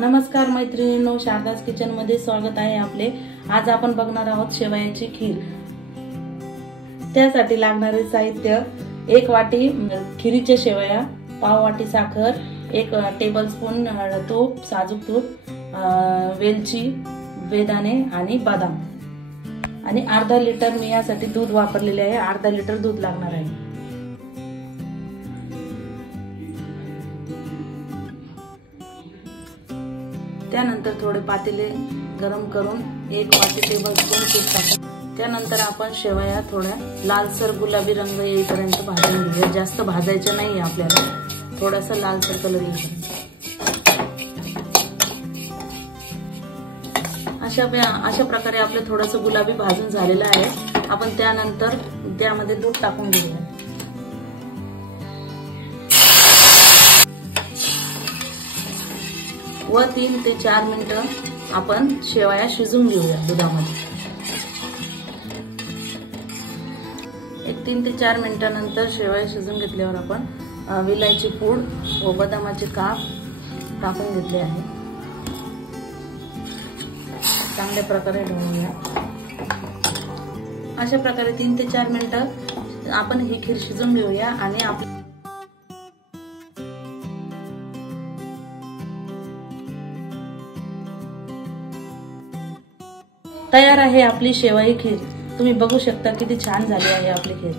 नमस्कार मैत्रिणींनो, शारदास किचन मध्ये स्वागत आहे आपले। आज आपण बघणार आहोत शेवयाची खीर। त्यासाठी लागणारे साहित्य: 1 वाटी खिरीच्या शेवया, पाव वाटी साखर, 1 टेबलस्पून तूप, साजूक तूप, वेलची, बेदाणे आणि बदाम आणि अर्धा लिटर मी यासाठी दूध वापरलेले आहे। अर्धा लिटर दूध लागणार आहे। त्यानंतर थोडे पातेले गरम करून 1 वाटी टेबलस्पून तूप टाकू। त्यानंतर आपण शेवया थोड्या लालसर गुलाबी रंग येईपर्यंत भाजून घेऊया। जास्त भाजायचे नाही आपल्याला, थोडासा लालसर कलर येईपर्यंत। अशा प्रकारे आपले थोडंसं गुलाबी भाजून झालेलं आहे। आपण त्यानंतर त्यामध्ये दूध टाकून घेऊया व 3 ते 4 मिनिटं आपण शेवया शिजून घेऊया दुधामध्ये। 3 ते 4 मिनिटांनंतर शेवया शिजून घेतल्यावर आपण विलायची पूड व बदामाचे काप टाकून घेतले आहे। चांगल्या प्रकारे ढवळूया। अशा प्रकारे 3 ते 4 मिनिटं आपण ही खीर शिजून घेऊया आणि आपली तयार आहे आपली शेवयाची खीर। तुम्ही बघू शकता किती छान झाली आहे आपली खीर।